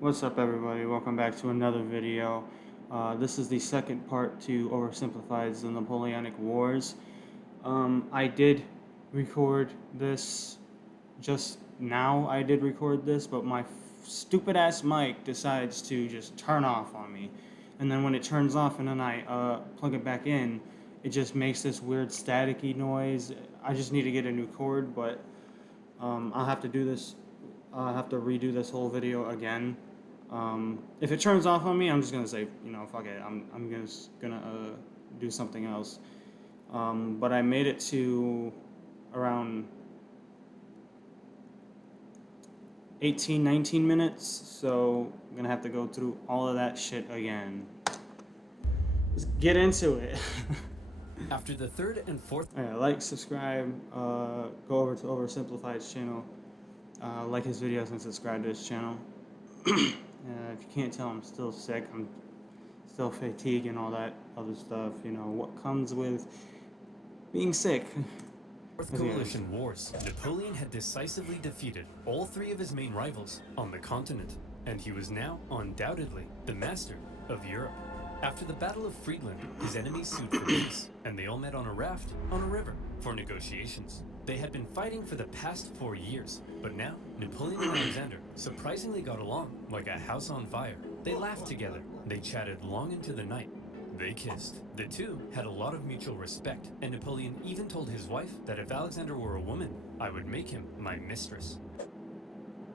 What's up, everybody? Welcome back to another video. This is the second part to OverSimplified's The Napoleonic Wars. I did record this just now. I did record this, but my stupid ass mic decides to just turn off on me. And then when it turns off and then I plug it back in, it just makes this weird staticky noise. I just need to get a new cord, but I'll have to do this. I'll have to redo this whole video again. If it turns off on me, I'm just gonna say, fuck it. I'm gonna do something else. But I made it to around 18, 19 minutes, so I'm gonna have to go through all of that shit again. Let's get into it. After the third and fourth... Like, subscribe, go over to Oversimplified's channel, like his videos and subscribe to his channel. If you can't tell, I'm still sick. I'm still fatigued and all that other stuff. You know, what comes with being sick. Fourth Coalition Wars, Napoleon had decisively defeated all three of his main rivals on the continent, and he was now undoubtedly the master of Europe. After the Battle of Friedland, his enemies sued for peace, and they all met on a raft on a river for negotiations. They had been fighting for the past 4 years, but now Napoleon and Alexander surprisingly got along like a house on fire. They laughed together, they chatted long into the night. They kissed. The two had a lot of mutual respect, and Napoleon even told his wife that if Alexander were a woman, I would make him my mistress.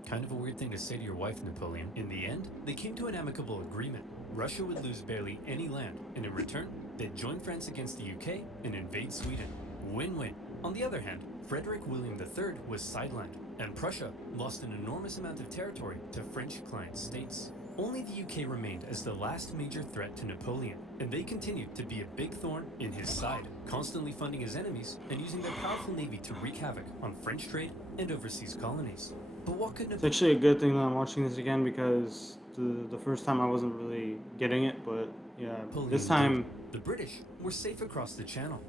Kind of a weird thing to say to your wife, Napoleon. In the end, they came to an amicable agreement. Russia would lose barely any land, and in return, they'd join France against the UK and invade Sweden. Win-win. On the other hand, Frederick William III was sidelined, and Prussia lost an enormous amount of territory to French client states. Only the UK remained as the last major threat to Napoleon, and they continued to be a big thorn in his side, constantly funding his enemies and using their powerful navy to wreak havoc on French trade and overseas colonies. But what could Napoleon... It's actually a good thing that I'm watching this again, because the first time I wasn't really getting it, but yeah, this time... The British were safe across the channel.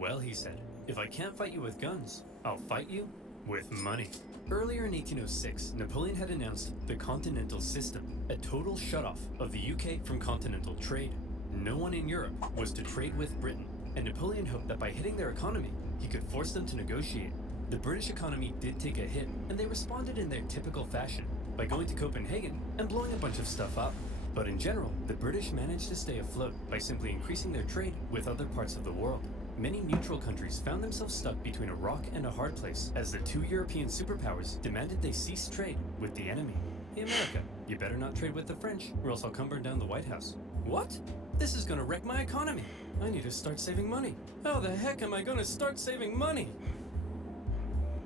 Well, he said, if I can't fight you with guns, I'll fight you with money. Earlier in 1806, Napoleon had announced the Continental System, a total shutoff of the UK from continental trade. No one in Europe was to trade with Britain, and Napoleon hoped that by hitting their economy, he could force them to negotiate. The British economy did take a hit, and they responded in their typical fashion, by going to Copenhagen and blowing a bunch of stuff up. But in general, the British managed to stay afloat by simply increasing their trade with other parts of the world. Many neutral countries found themselves stuck between a rock and a hard place as the two European superpowers demanded they cease trade with the enemy. Hey America, you better not trade with the French or else I'll come burn down the White House. What? This is gonna wreck my economy. I need to start saving money. How the heck am I gonna start saving money?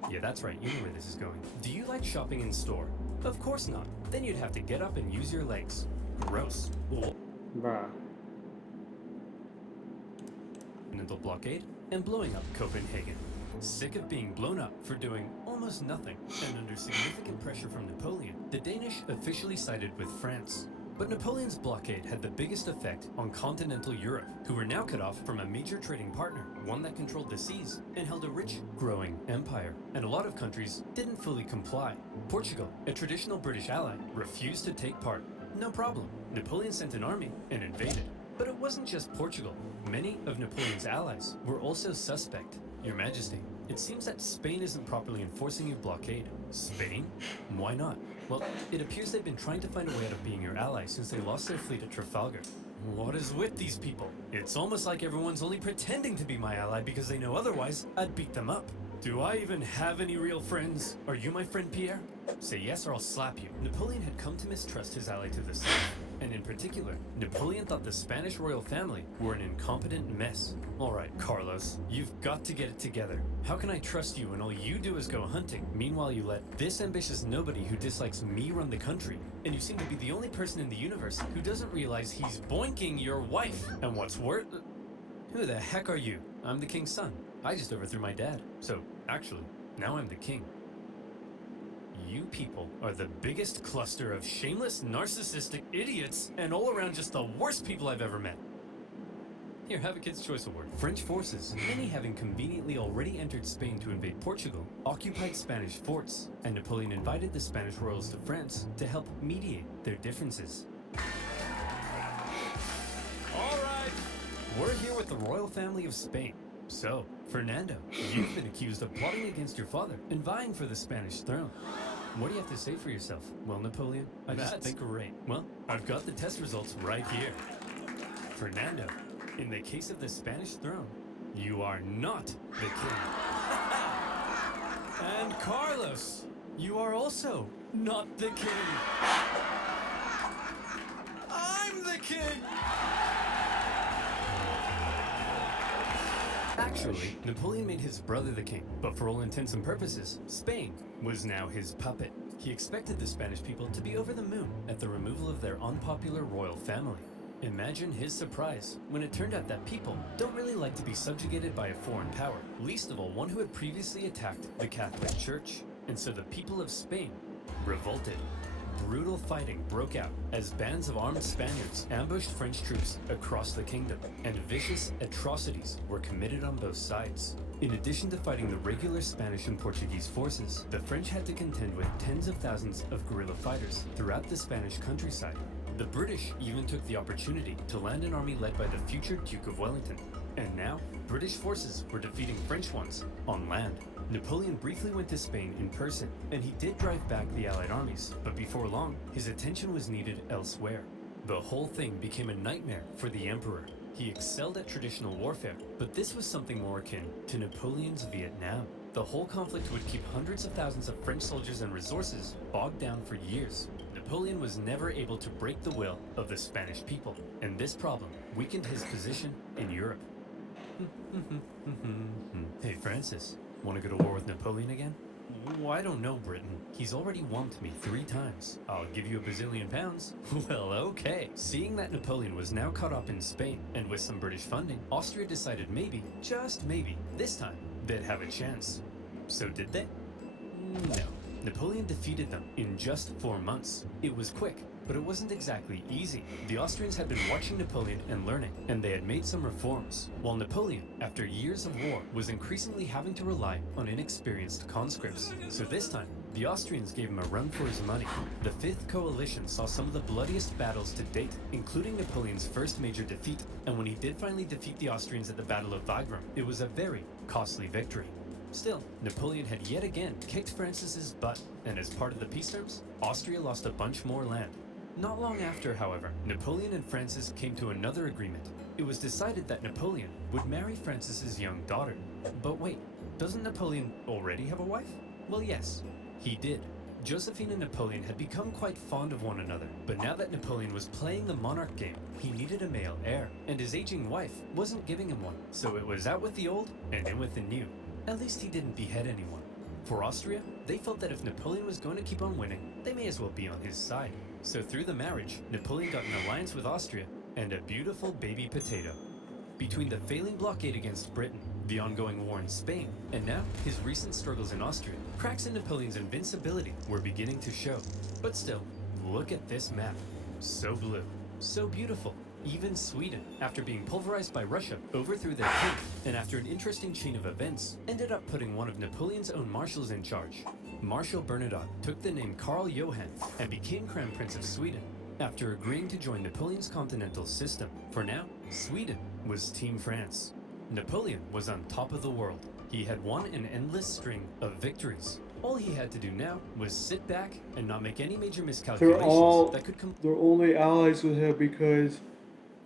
Yeah, that's right, you know where this is going. Do you like shopping in store? Of course not. Then you'd have to get up and use your legs. Gross. Bruh. Continental blockade and blowing up Copenhagen. Sick of being blown up for doing almost nothing and under significant pressure from Napoleon, the Danish officially sided with France. But Napoleon's blockade had the biggest effect on continental Europe, who were now cut off from a major trading partner, one that controlled the seas and held a rich, growing empire. And a lot of countries didn't fully comply. Portugal, a traditional British ally, refused to take part. No problem. Napoleon sent an army and invaded. But it wasn't just Portugal. Many of Napoleon's allies were also suspect. Your Majesty, it seems that Spain isn't properly enforcing your blockade. Spain? Why not? Well, it appears they've been trying to find a way out of being your ally since they lost their fleet at Trafalgar. What is with these people? It's almost like everyone's only pretending to be my ally because they know otherwise I'd beat them up. Do I even have any real friends? Are you my friend Pierre? Say yes or I'll slap you. Napoleon had come to mistrust his ally to the south, and in particular, Napoleon thought the Spanish royal family were an incompetent mess. Alright, Carlos, you've got to get it together. How can I trust you when all you do is go hunting? Meanwhile, you let this ambitious nobody who dislikes me run the country, and you seem to be the only person in the universe who doesn't realize he's boinking your wife. And what's worse... Who the heck are you? I'm the king's son. I just overthrew my dad. So, actually, now I'm the king. You people are the biggest cluster of shameless, narcissistic idiots and all around just the worst people I've ever met. Here, have a Kid's Choice Award. French forces, many having conveniently already entered Spain to invade Portugal, occupied Spanish forts, and Napoleon invited the Spanish royals to France to help mediate their differences. All right, we're here with the royal family of Spain. So, Fernando, you've been accused of plotting against your father and vying for the Spanish throne. What do you have to say for yourself? Well, Napoleon, I just think great. Well, I've got the test results right here. Fernando, in the case of the Spanish throne, you are not the king. And Carlos, you are also not the king. I'm the king! Actually, Napoleon made his brother the king, but for all intents and purposes, Spain was now his puppet. He expected the Spanish people to be over the moon at the removal of their unpopular royal family. Imagine his surprise when it turned out that people don't really like to be subjugated by a foreign power, least of all one who had previously attacked the Catholic Church. And so the people of Spain revolted. Brutal fighting broke out as bands of armed Spaniards ambushed French troops across the kingdom, and vicious atrocities were committed on both sides. In addition to fighting the regular Spanish and Portuguese forces, the French had to contend with tens of thousands of guerrilla fighters throughout the Spanish countryside. The British even took the opportunity to land an army led by the future Duke of Wellington. And now, British forces were defeating French ones on land. Napoleon briefly went to Spain in person, and he did drive back the Allied armies, but before long, his attention was needed elsewhere. The whole thing became a nightmare for the Emperor. He excelled at traditional warfare, but this was something more akin to Napoleon's Vietnam. The whole conflict would keep hundreds of thousands of French soldiers and resources bogged down for years. Napoleon was never able to break the will of the Spanish people, and this problem weakened his position in Europe. Hey, Francis, want to go to war with Napoleon again? Oh, I don't know, Britain. He's already whumped me 3 times. I'll give you £1 bazillion. Well, okay. Seeing that Napoleon was now caught up in Spain, and with some British funding, Austria decided maybe, just maybe, this time, they'd have a chance. So did they? No. Napoleon defeated them in just 4 months. It was quick, but it wasn't exactly easy. The Austrians had been watching Napoleon and learning, and they had made some reforms, while Napoleon, after years of war, was increasingly having to rely on inexperienced conscripts. So this time, the Austrians gave him a run for his money. The Fifth Coalition saw some of the bloodiest battles to date, including Napoleon's first major defeat, and when he did finally defeat the Austrians at the Battle of Wagram, it was a very costly victory. Still, Napoleon had yet again kicked Francis's butt, and as part of the peace terms, Austria lost a bunch more land. Not long after, however, Napoleon and Francis came to another agreement. It was decided that Napoleon would marry Francis's young daughter. But wait, doesn't Napoleon already have a wife? Well, yes, he did. Josephine and Napoleon had become quite fond of one another, but now that Napoleon was playing the monarch game, he needed a male heir, and his aging wife wasn't giving him one. So it was out with the old and in with the new. At least he didn't behead anyone. For Austria, they felt that if Napoleon was going to keep on winning, they may as well be on his side. So through the marriage, Napoleon got an alliance with Austria and a beautiful baby potato. Between the failing blockade against Britain, the ongoing war in Spain, and now his recent struggles in Austria, cracks in Napoleon's invincibility were beginning to show. But still, look at this map. So blue, so beautiful. Even Sweden, after being pulverized by Russia, overthrew their king, and after an interesting chain of events, ended up putting one of Napoleon's own marshals in charge. Marshal Bernadotte took the name Karl Johan and became Crown Prince of Sweden, after agreeing to join Napoleon's continental system. For now, Sweden was Team France. Napoleon was on top of the world. He had won an endless string of victories. All he had to do now was sit back and not make any major miscalculations that could come. They're only allies with him because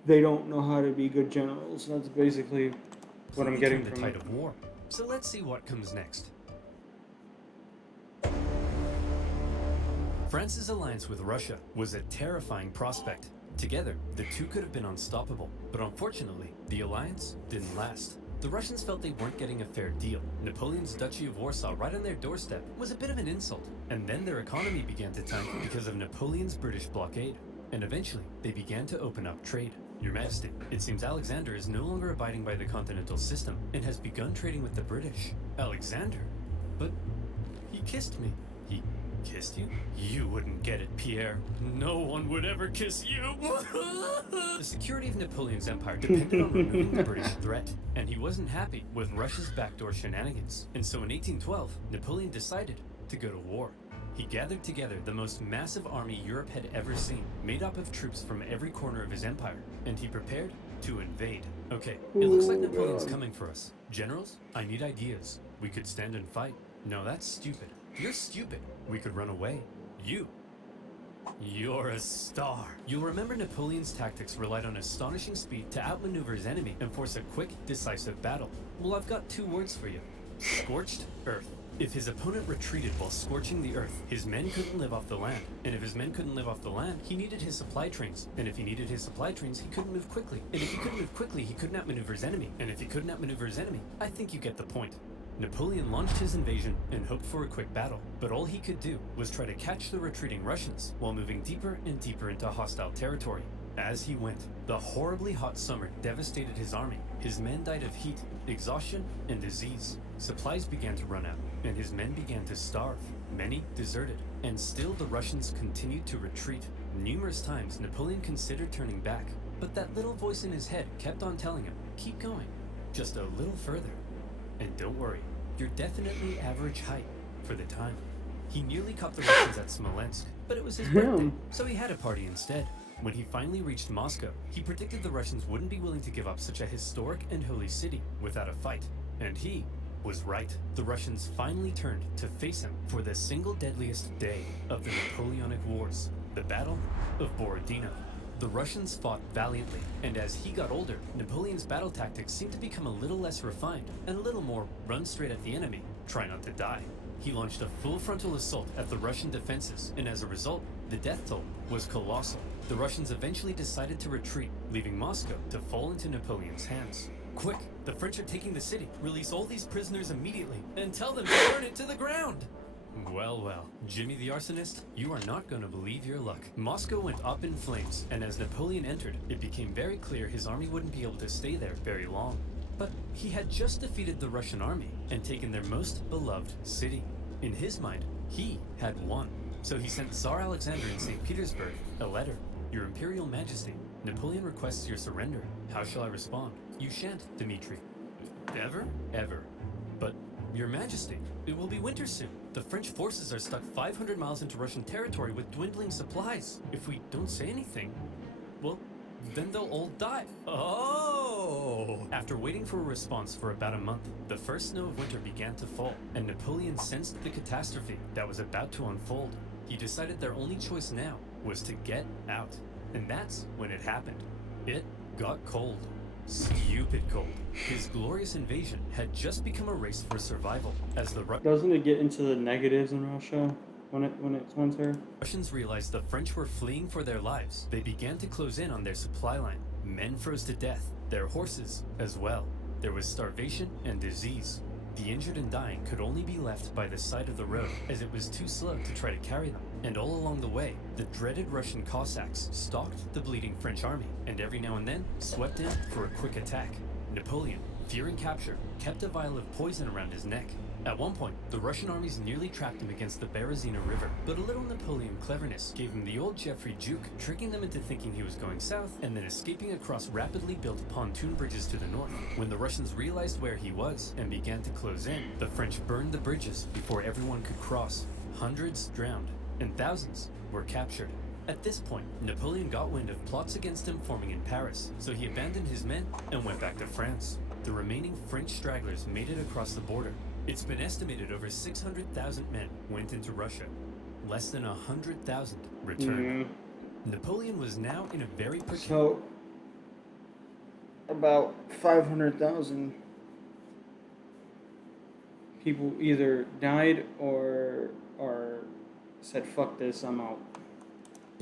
they don't know how to be good generals. That's basically what I'm getting the from tide it. of war. So let's see what comes next. France's alliance with Russia was a terrifying prospect. Together, the two could have been unstoppable, but unfortunately, the alliance didn't last. The Russians felt they weren't getting a fair deal. Napoleon's Duchy of Warsaw right on their doorstep was a bit of an insult, and then their economy began to tank because of Napoleon's British blockade. And eventually, they began to open up trade. Your Majesty, it seems Alexander is no longer abiding by the continental system and has begun trading with the British. Alexander? But he kissed me. Kissed you? You wouldn't get it, Pierre. No one would ever kiss you. The security of Napoleon's empire depended on removing the British threat, and he wasn't happy with Russia's backdoor shenanigans. And so in 1812, Napoleon decided to go to war. He gathered together the most massive army Europe had ever seen, made up of troops from every corner of his empire, and he prepared to invade. Okay, it looks like Napoleon's coming for us. Generals, I need ideas. We could stand and fight. No, that's stupid. You're stupid. We could run away. You're a star. You'll remember Napoleon's tactics relied on astonishing speed to outmaneuver his enemy and force a quick, decisive battle. Well, I've got 2 words for you. Scorched earth. If his opponent retreated while scorching the earth, his men couldn't live off the land. And if his men couldn't live off the land, he needed his supply trains. And if he needed his supply trains, he couldn't move quickly. And if he couldn't move quickly, he couldn't outmaneuver his enemy. And if he couldn't outmaneuver his enemy, I think you get the point. Napoleon launched his invasion and hoped for a quick battle, but all he could do was try to catch the retreating Russians while moving deeper and deeper into hostile territory. As he went, the horribly hot summer devastated his army. His men died of heat, exhaustion, and disease. Supplies began to run out, and his men began to starve. Many deserted, and still the Russians continued to retreat. Numerous times Napoleon considered turning back, but that little voice in his head kept on telling him, keep going, just a little further. And don't worry, you're definitely average height for the time. He nearly caught the Russians at Smolensk, but it was his birthday, so he had a party instead. When he finally reached Moscow, he predicted the Russians wouldn't be willing to give up such a historic and holy city without a fight. And he was right. The Russians finally turned to face him for the single deadliest day of the Napoleonic Wars, the Battle of Borodino. The Russians fought valiantly, and as he got older, Napoleon's battle tactics seemed to become a little less refined and a little more run straight at the enemy, try not to die. He launched a full frontal assault at the Russian defenses, and as a result, the death toll was colossal. The Russians eventually decided to retreat, leaving Moscow to fall into Napoleon's hands. Quick, the French are taking the city. Release all these prisoners immediately, and tell them to burn it to the ground! Well, well, Jimmy the Arsonist, you are not going to believe your luck. Moscow went up in flames, and as Napoleon entered, it became very clear his army wouldn't be able to stay there very long. But he had just defeated the Russian army and taken their most beloved city. In his mind, he had won. So he sent Tsar Alexander in St. Petersburg a letter. Your Imperial Majesty, Napoleon requests your surrender. How shall I respond? You shan't, Dmitri. Ever? Ever. But, Your Majesty, it will be winter soon. The French forces are stuck 500 miles into Russian territory with dwindling supplies. If we don't say anything, well, then they'll all die. Oh! After waiting for a response for about a month, the first snow of winter began to fall, and Napoleon sensed the catastrophe that was about to unfold. He decided their only choice now was to get out. And that's when it happened. It got cold. Stupid cold. His glorious invasion had just become a race for survival as the Doesn't it get into the negatives in Russia when it's winter? Russians realized the French were fleeing for their lives. They began to close in on their supply line. Men froze to death, their horses as well. There was starvation and disease. The injured and dying could only be left by the side of the road as it was too slow to try to carry them. And all along the way, the dreaded Russian Cossacks stalked the bleeding French army and every now and then swept in for a quick attack. Napoleon, fearing capture, kept a vial of poison around his neck. At one point, the Russian armies nearly trapped him against the Berezina River, but a little Napoleon cleverness gave him the old Geoffrey juke, tricking them into thinking he was going south and then escaping across rapidly built pontoon bridges to the north. When the Russians realized where he was and began to close in, the French burned the bridges before everyone could cross. Hundreds drowned, and thousands were captured. At this point, Napoleon got wind of plots against him forming in Paris, so he abandoned his men and went back to France. The remaining French stragglers made it across the border. It's been estimated over 600,000 men went into Russia. Less than 100,000 returned. Napoleon was now in a very So, about 500,000 people either died or said, fuck this, I'm out.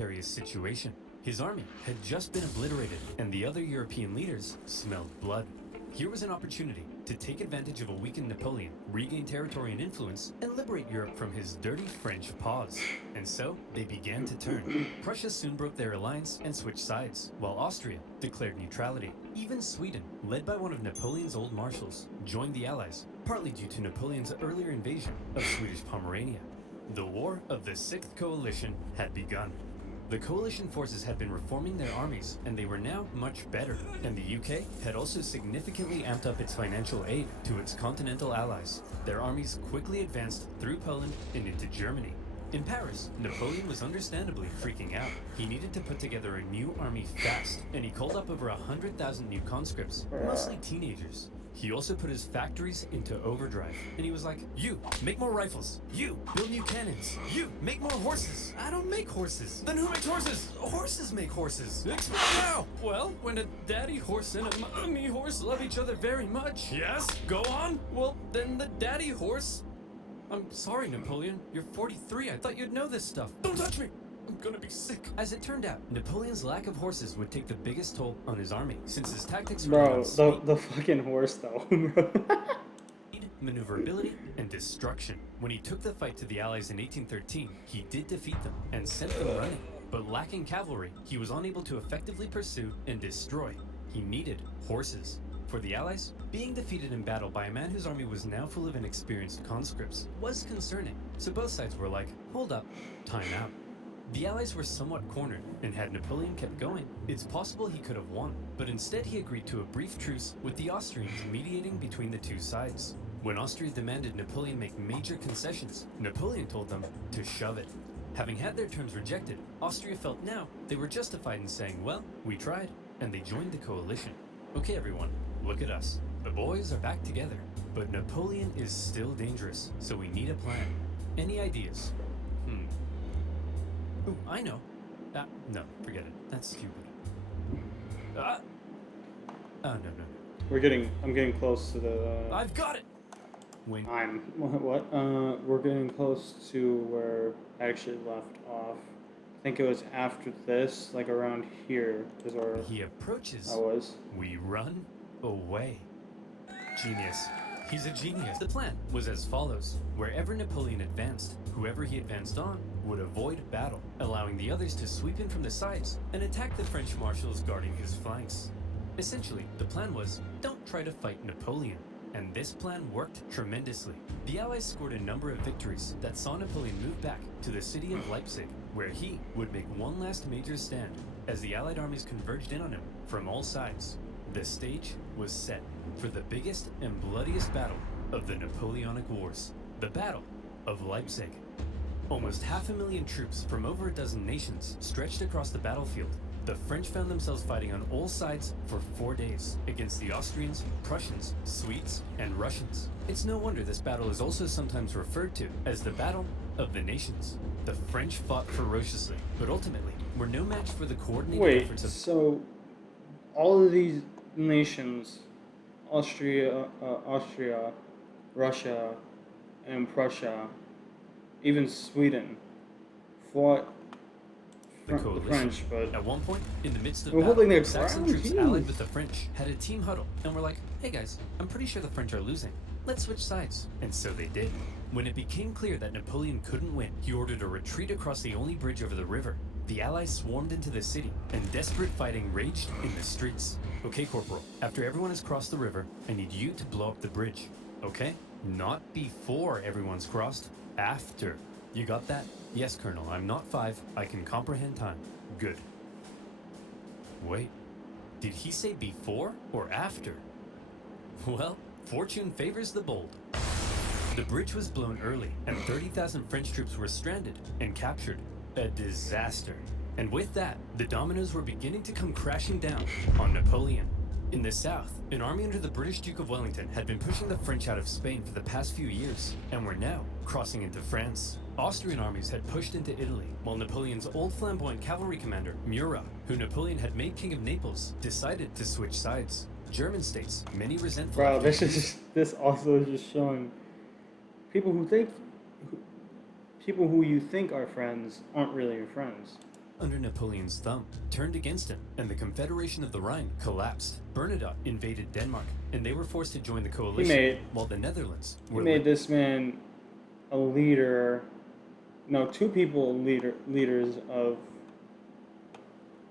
precarious situation. His army had just been obliterated, and the other European leaders smelled blood. Here was an opportunity to take advantage of a weakened Napoleon, regain territory and influence, and liberate Europe from his dirty French paws. And so, they began to turn. Prussia soon broke their alliance and switched sides, while Austria declared neutrality. Even Sweden, led by one of Napoleon's old marshals, joined the Allies, partly due to Napoleon's earlier invasion of Swedish Pomerania. The War of the Sixth Coalition had begun. The coalition forces had been reforming their armies, and they were now much better. And the UK had also significantly amped up its financial aid to its continental allies. Their armies quickly advanced through Poland and into Germany. In Paris, Napoleon was understandably freaking out. He needed to put together a new army fast, and he called up over 100,000 new conscripts, mostly teenagers. He also put his factories into overdrive, and he was like, you, make more rifles. You, build new cannons. You, make more horses. I don't make horses. Then who makes horses? Horses make horses. Explain how? Well, when a daddy horse and a mommy horse love each other very much. Yes, go on. Well, then the daddy horse... I'm sorry, Napoleon. You're 43. I thought you'd know this stuff. Don't touch me. I'm gonna be sick. As it turned out, Napoleon's lack of horses would take the biggest toll on his army, since his tactics were Bro, the fucking horse though. speed, maneuverability, and destruction. When he took the fight to the Allies in 1813, he did defeat them and sent them running. But lacking cavalry, he was unable to effectively pursue and destroy. He needed horses. For the Allies, being defeated in battle by a man whose army was now full of inexperienced conscripts was concerning. So both sides were like, hold up, time out. The Allies were somewhat cornered, and had Napoleon kept going, it's possible he could have won. But instead he agreed to a brief truce with the Austrians mediating between the two sides. When Austria demanded Napoleon make major concessions, Napoleon told them to shove it. Having had their terms rejected, Austria felt now they were justified in saying, well, we tried, and they joined the coalition. Okay everyone, look at us. The boys are back together. But Napoleon is still dangerous, so we need a plan. Any ideas? Ooh, I know. No, forget it. That's stupid. Oh, no. I'm getting close to the... I've got it! When what? We're getting close to where I actually left off. I think it was after this, like around here is where he approaches, I was. we run away. Genius. He's a genius. The plan was as follows. Wherever Napoleon advanced, whoever he advanced on would avoid battle, allowing the others to sweep in from the sides and attack the French marshals guarding his flanks. Essentially, the plan was, don't try to fight Napoleon. And this plan worked tremendously. The Allies scored a number of victories that saw Napoleon move back to the city of Leipzig, where he would make one last major stand as the Allied armies converged in on him from all sides. The stage was set for the biggest and bloodiest battle of the Napoleonic Wars, the Battle of Leipzig. Almost 500,000 troops from over a dozen nations stretched across the battlefield. The French found themselves fighting on all sides for 4 days against the Austrians, Prussians, Swedes, and Russians. It's no wonder this battle is also sometimes referred to as the Battle of the Nations. The French fought ferociously, but ultimately were no match for the coordinated efforts of... So all of these nations, Austria, Russia, and Prussia, even Sweden, fought the coalition. French, but at one point, in the midst of we're battle, holding their Saxon ground. troops allied with the French had a team huddle and were like, hey guys, I'm pretty sure the French are losing. Let's switch sides. And so they did. When it became clear that Napoleon couldn't win, he ordered a retreat across the only bridge over the river. The Allies swarmed into the city, and desperate fighting raged in the streets. Okay, Corporal, after everyone has crossed the river, I need you to blow up the bridge. Okay? Not before everyone's crossed, after. You got that? Yes, Colonel, I'm not 5. I can comprehend time. Good. Wait, did he say before or after? Well, fortune favors the bold. The bridge was blown early, and 30,000 French troops were stranded and captured. A disaster. And with that, the dominoes were beginning to come crashing down on Napoleon. In the south, an army under the British Duke of Wellington had been pushing the French out of Spain for the past few years, and were now crossing into France. Austrian armies had pushed into Italy, while Napoleon's old flamboyant cavalry commander, Murat, who Napoleon had made king of Naples, decided to switch sides. German states, many resentful... Bro, this also is just showing people who you think are friends aren't really your friends. Under Napoleon's thumb, turned against him, and the Confederation of the Rhine collapsed. Bernadotte invaded Denmark, and they were forced to join the coalition, while the Netherlands were... He made this man a leader... No, 2 people leaders of...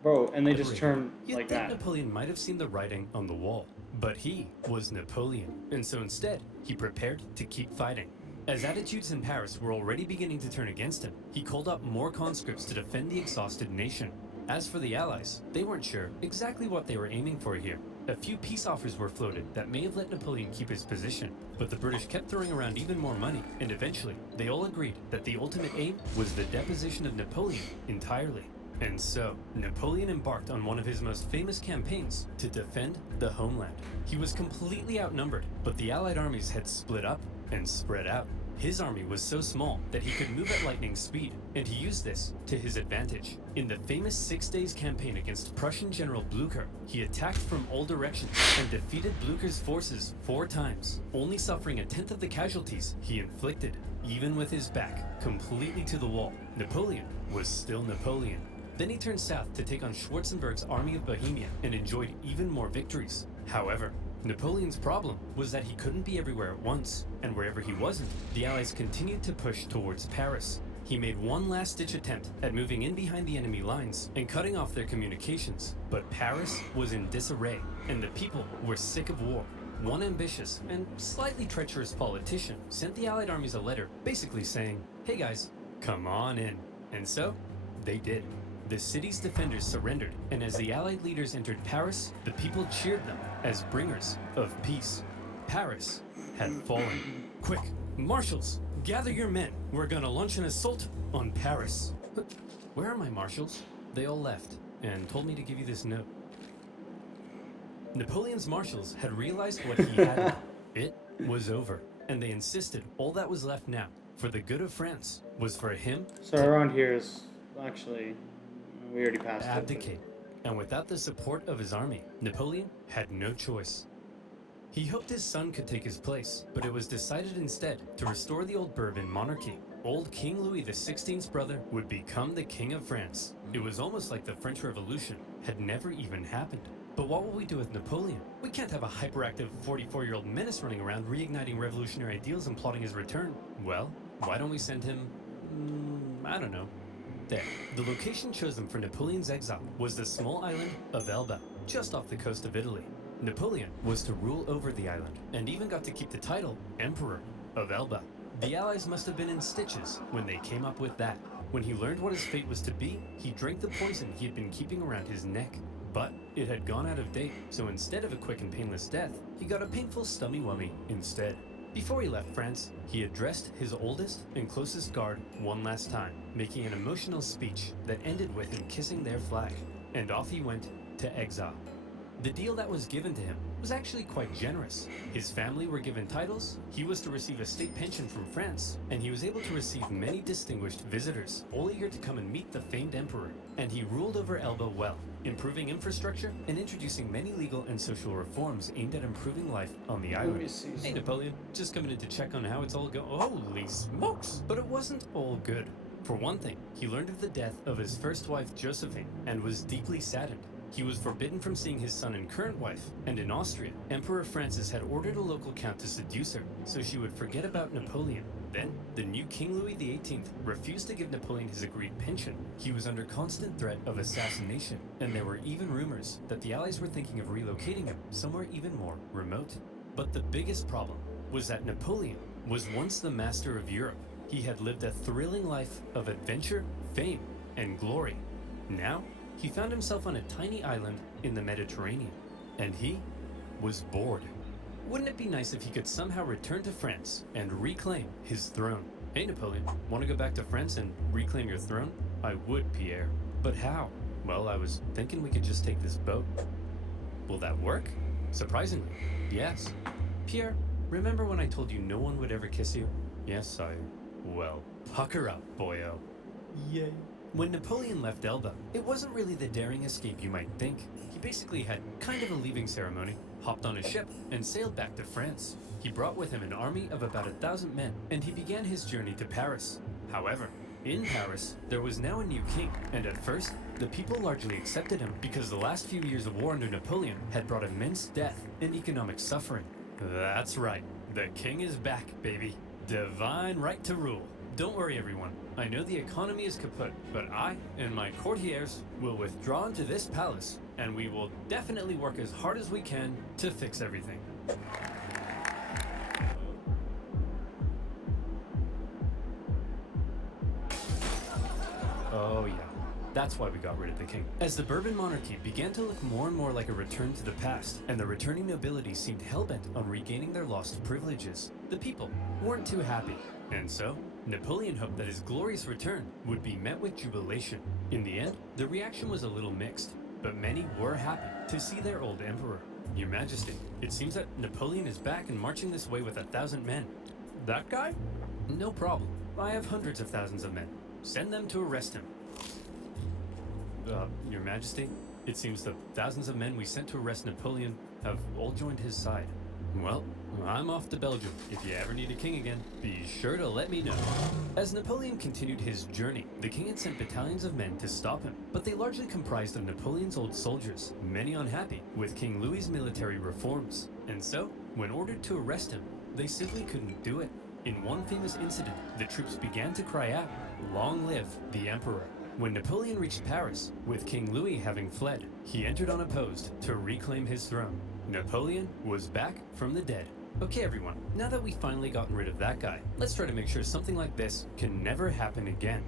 Bro, and they just turned like that. Napoleon might have seen the writing on the wall, but he was Napoleon, and so instead, he prepared to keep fighting. As attitudes in Paris were already beginning to turn against him, he called up more conscripts to defend the exhausted nation. As for the Allies, they weren't sure exactly what they were aiming for here. A few peace offers were floated that may have let Napoleon keep his position, but the British kept throwing around even more money, and eventually, they all agreed that the ultimate aim was the deposition of Napoleon entirely. And so, Napoleon embarked on one of his most famous campaigns to defend the homeland. He was completely outnumbered, but the Allied armies had split up and spread out. His army was so small that he could move at lightning speed, and he used this to his advantage. In the famous 6 Days campaign against Prussian General Blücher, he attacked from all directions and defeated Blücher's forces 4 times, only suffering a tenth of the casualties he inflicted. Even with his back completely to the wall, Napoleon was still Napoleon. Then he turned south to take on Schwarzenberg's army of Bohemia and enjoyed even more victories. However, Napoleon's problem was that he couldn't be everywhere at once, and wherever he wasn't, the Allies continued to push towards Paris. He made one last-ditch attempt at moving in behind the enemy lines and cutting off their communications, but Paris was in disarray, and the people were sick of war. One ambitious and slightly treacherous politician sent the Allied armies a letter basically saying, "Hey guys, come on in." And so, they did. The city's defenders surrendered, and as the Allied leaders entered Paris, the people cheered them as bringers of peace. Paris had fallen. Quick, marshals, gather your men. We're gonna launch an assault on Paris. Where are my marshals? They all left and told me to give you this note. Napoleon's marshals had realized what he had. It was over, and they insisted all that was left now, for the good of France, was for him So around here is actually, we already passed abdicate. And without the support of his army, Napoleon had no choice. He hoped his son could take his place, but it was decided instead to restore the old Bourbon monarchy. Old King Louis XVI's brother would become the King of France. It was almost like the French Revolution had never even happened. But what will we do with Napoleon? We can't have a hyperactive 44-year-old menace running around reigniting revolutionary ideals and plotting his return. Well, why don't we send him, I don't know. There. The location chosen for Napoleon's exile was the small island of Elba, just off the coast of Italy. Napoleon was to rule over the island, and even got to keep the title Emperor of Elba. The Allies must have been in stitches when they came up with that. When he learned what his fate was to be, he drank the poison he had been keeping around his neck. But it had gone out of date, so instead of a quick and painless death, he got a painful stummy-wummy instead. Before he left France, he addressed his oldest and closest guard one last time, making an emotional speech that ended with him kissing their flag. And off he went to exile. The deal that was given to him was actually quite generous. His family were given titles, he was to receive a state pension from France, and he was able to receive many distinguished visitors, all eager to come and meet the famed emperor. And he ruled over Elba well, improving infrastructure and introducing many legal and social reforms aimed at improving life on the island. Hey Napoleon, just coming in to check on how it's all going. Holy smokes! But it wasn't all good. For one thing, he learned of the death of his first wife Josephine and was deeply saddened. He was forbidden from seeing his son and current wife, and in Austria, Emperor Francis had ordered a local count to seduce her, so she would forget about Napoleon. Then, the new King Louis XVIII refused to give Napoleon his agreed pension. He was under constant threat of assassination, and there were even rumors that the Allies were thinking of relocating him somewhere even more remote. But the biggest problem was that Napoleon was once the master of Europe. He had lived a thrilling life of adventure, fame, and glory. Now, he found himself on a tiny island in the Mediterranean, and he was bored. Wouldn't it be nice if he could somehow return to France and reclaim his throne? Hey Napoleon, want to go back to France and reclaim your throne? I would, Pierre. But how? Well, I was thinking we could just take this boat. Will that work? Surprisingly, yes. Pierre, remember when I told you no one would ever kiss you? Yes, sire. Well, pucker up, boyo. Yay. When Napoleon left Elba, it wasn't really the daring escape you might think. He basically had kind of a leaving ceremony, hopped on a ship, and sailed back to France. He brought with him an army of about 1,000 men, and he began his journey to Paris. However, in Paris, there was now a new king, and at first, the people largely accepted him because the last few years of war under Napoleon had brought immense death and economic suffering. That's right, the king is back, baby. Divine right to rule. Don't worry, everyone. I know the economy is kaput, but I and my courtiers will withdraw into this palace, and we will definitely work as hard as we can to fix everything. That's why we got rid of the king. As the Bourbon monarchy began to look more and more like a return to the past, and the returning nobility seemed hell-bent on regaining their lost privileges, the people weren't too happy. And so, Napoleon hoped that his glorious return would be met with jubilation. In the end, the reaction was a little mixed, but many were happy to see their old emperor. Your Majesty, it seems that Napoleon is back and marching this way with 1,000 men. That guy? No problem. I have hundreds of thousands of men. Send them to arrest him. Your Majesty, it seems the thousands of men we sent to arrest Napoleon have all joined his side. Well, I'm off to Belgium. If you ever need a king again, be sure to let me know. As Napoleon continued his journey, the king had sent battalions of men to stop him, but they largely comprised of Napoleon's old soldiers, many unhappy with King Louis's military reforms. And so, when ordered to arrest him, they simply couldn't do it. In one famous incident, the troops began to cry out, "Long live the Emperor." When Napoleon reached Paris, with King Louis having fled, he entered unopposed to reclaim his throne. Napoleon was back from the dead. Okay everyone, now that we've finally gotten rid of that guy, let's try to make sure something like this can never happen again.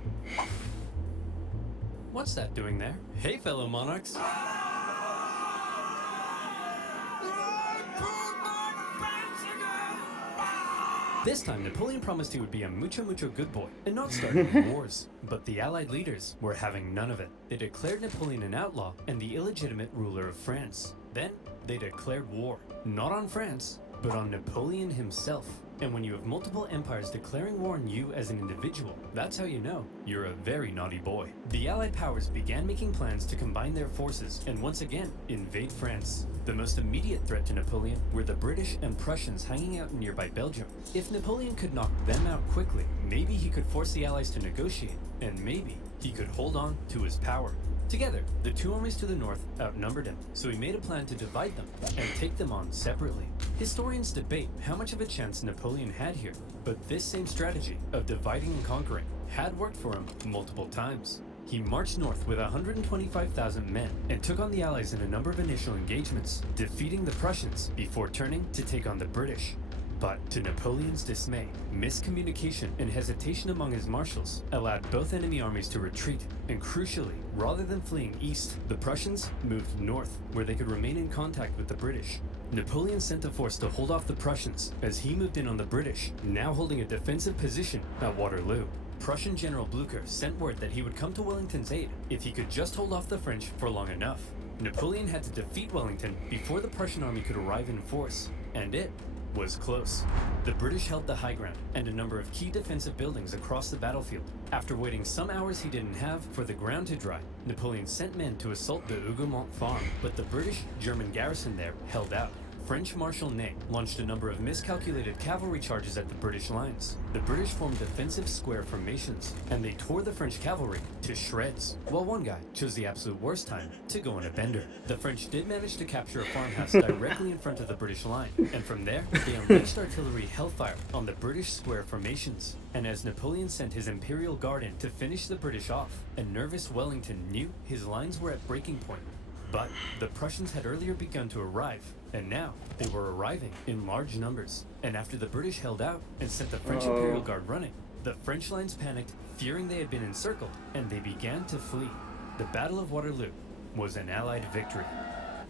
What's that doing there? Hey fellow monarchs! This time, Napoleon promised he would be a mucho good boy and not start any wars. But the Allied leaders were having none of it. They declared Napoleon an outlaw and the illegitimate ruler of France. Then, they declared war, not on France, but on Napoleon himself. And when you have multiple empires declaring war on you as an individual, that's how you know you're a very naughty boy. The Allied powers began making plans to combine their forces and once again invade France. The most immediate threat to Napoleon were the British and Prussians hanging out in nearby Belgium. If Napoleon could knock them out quickly, maybe he could force the Allies to negotiate, and maybe he could hold on to his power. Together, the two armies to the north outnumbered him, so he made a plan to divide them and take them on separately. Historians debate how much of a chance Napoleon had here, but this same strategy of dividing and conquering had worked for him multiple times. He marched north with 125,000 men and took on the Allies in a number of initial engagements, defeating the Prussians before turning to take on the British. But to Napoleon's dismay, miscommunication and hesitation among his marshals allowed both enemy armies to retreat, and crucially, rather than fleeing east, the Prussians moved north, where they could remain in contact with the British. Napoleon sent a force to hold off the Prussians as he moved in on the British, now holding a defensive position at Waterloo. Prussian General Blücher sent word that he would come to Wellington's aid if he could just hold off the French for long enough. Napoleon had to defeat Wellington before the Prussian army could arrive in force, and it was close. The British held the high ground and a number of key defensive buildings across the battlefield. After waiting some hours he didn't have for the ground to dry, Napoleon sent men to assault the Hougoumont farm, but the British-German garrison there held out. French Marshal Ney launched a number of miscalculated cavalry charges at the British lines. The British formed defensive square formations, and they tore the French cavalry to shreds, while one guy chose the absolute worst time to go on a bender. The French did manage to capture a farmhouse directly in front of the British line, and from there, they unleashed artillery hellfire on the British square formations. And as Napoleon sent his Imperial Guard in to finish the British off, a nervous Wellington knew his lines were at breaking point. But the Prussians had earlier begun to arrive, and now they were arriving in large numbers. And after the British held out and sent the French Imperial Guard running, the French lines panicked, fearing they had been encircled, and they began to flee. The Battle of Waterloo was an Allied victory.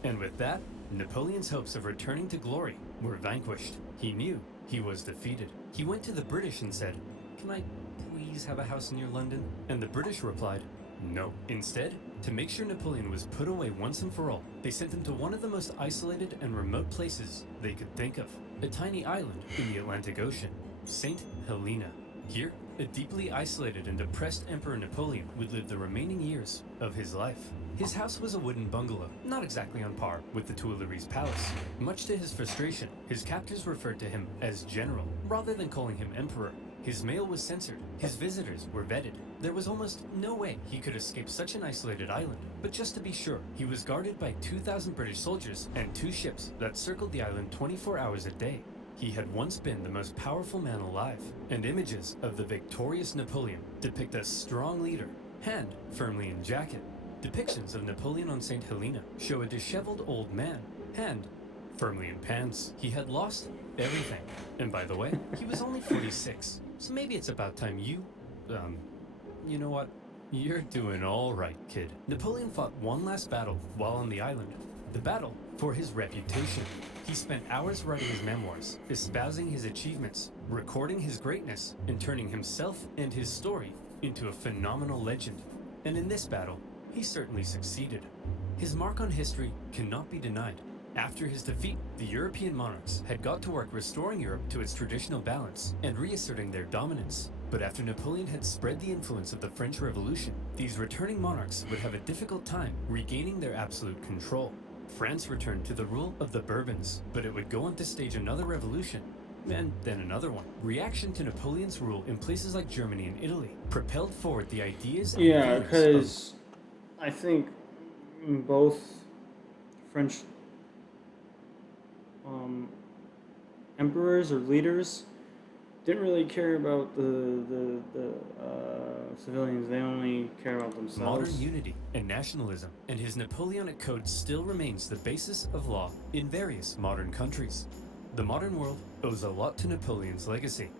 And with that, Napoleon's hopes of returning to glory were vanquished. He knew he was defeated. He went to the British and said, "Can I please have a house near London?" And the British replied, "No." Instead, to make sure Napoleon was put away once and for all, they sent him to one of the most isolated and remote places they could think of, a tiny island in the Atlantic Ocean, St. Helena. Here, a deeply isolated and depressed Emperor Napoleon would live the remaining years of his life. His house was a wooden bungalow, not exactly on par with the Tuileries Palace. Much to his frustration, his captors referred to him as General, rather than calling him Emperor. His mail was censored, his visitors were vetted. There was almost no way he could escape such an isolated island. But just to be sure, he was guarded by 2,000 British soldiers and 2 ships that circled the island 24 hours a day. He had once been the most powerful man alive, and images of the victorious Napoleon depict a strong leader, hand firmly in jacket. Depictions of Napoleon on St. Helena show a disheveled old man, hand firmly in pants. He had lost everything. And by the way, he was only 46. So maybe it's about time you know what? You're doing all right, kid. Napoleon fought one last battle while on the island. The battle for his reputation. He spent hours writing his memoirs, espousing his achievements, recording his greatness, and turning himself and his story into a phenomenal legend. And in this battle, he certainly succeeded. His mark on history cannot be denied. After his defeat, the European monarchs had got to work restoring Europe to its traditional balance and reasserting their dominance. But after Napoleon had spread the influence of the French Revolution, these returning monarchs would have a difficult time regaining their absolute control. France returned to the rule of the Bourbons, but it would go on to stage another revolution, and then another one. Reaction to Napoleon's rule in places like Germany and Italy propelled forward the ideas and Yeah, feelings because I think both French emperors or leaders didn't really care about the civilians. They only care about themselves. Modern unity and nationalism, and his Napoleonic Code still remains the basis of law in various modern countries. The modern world owes a lot to Napoleon's legacy.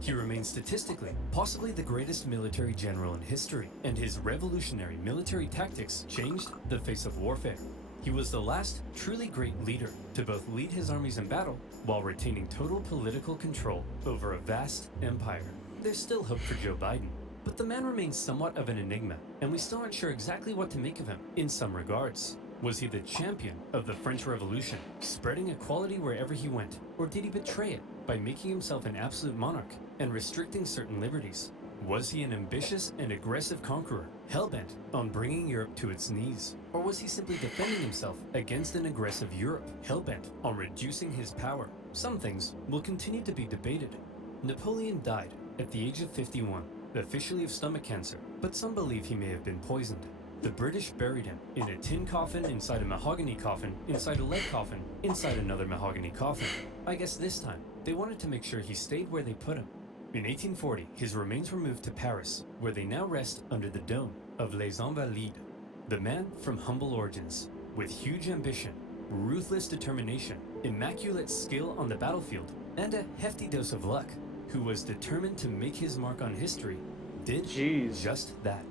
He remains statistically possibly the greatest military general in history, and his revolutionary military tactics changed the face of warfare. He was the last truly great leader to both lead his armies in battle while retaining total political control over a vast empire. There's still hope for Joe Biden, but the man remains somewhat of an enigma, and we still aren't sure exactly what to make of him in some regards. Was he the champion of the French Revolution, spreading equality wherever he went, or did he betray it by making himself an absolute monarch and restricting certain liberties? Was he an ambitious and aggressive conqueror, hell-bent on bringing Europe to its knees? Or was he simply defending himself against an aggressive Europe, hell-bent on reducing his power? Some things will continue to be debated. Napoleon died at the age of 51, officially of stomach cancer, but some believe he may have been poisoned. The British buried him in a tin coffin, inside a mahogany coffin, inside a lead coffin, inside another mahogany coffin. I guess this time, they wanted to make sure he stayed where they put him. In 1840, his remains were moved to Paris, where they now rest under the dome of Les Invalides. The man from humble origins, with huge ambition, ruthless determination, immaculate skill on the battlefield, and a hefty dose of luck, who was determined to make his mark on history, did just that.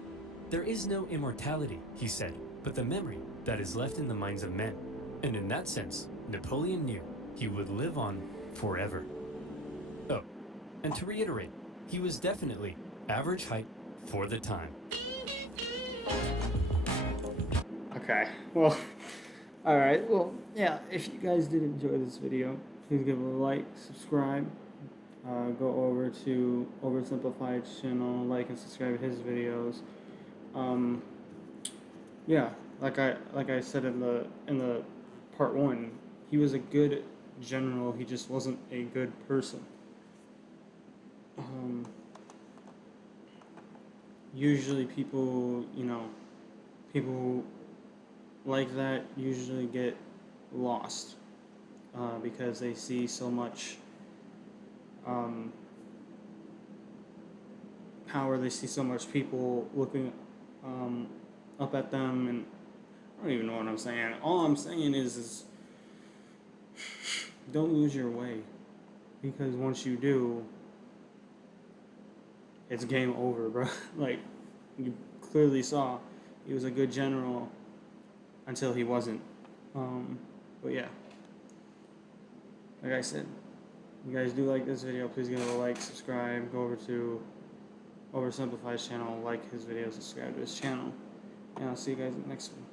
There is no immortality, he said, but the memory that is left in the minds of men. And in that sense, Napoleon knew he would live on forever. Oh, and to reiterate, he was definitely average height for the time. Okay, well, alright, well, yeah, if you guys did enjoy this video, please give it a like, subscribe, go over to OverSimplified's channel, like and subscribe to his videos. Yeah, like I said in the part 1, he was a good general, he just wasn't a good person. Usually people like that usually get lost because they see so much power, they see so much people looking up at them, and I don't even know what I'm saying. All I'm saying is don't lose your way, because once you do, it's game over, bro. Like, you clearly saw, he was a good general until he wasn't. But yeah, like I said, if you guys do like this video, please give it a like, subscribe, go over to OverSimplified's channel, like his videos, subscribe to his channel, and I'll see you guys in the next one.